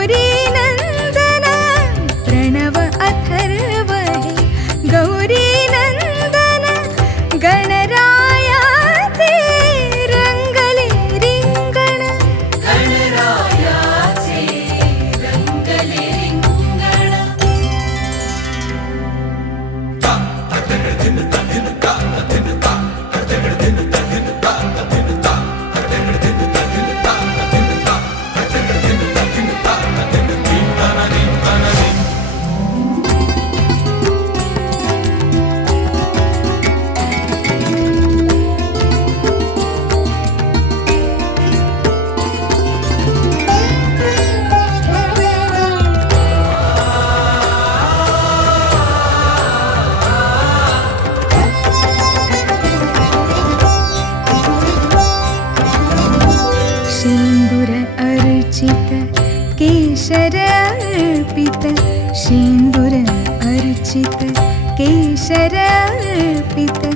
Pranav Atharva കേശരപ്പിത്ത ശീന്ദുരം അരിച്ചിത്ത്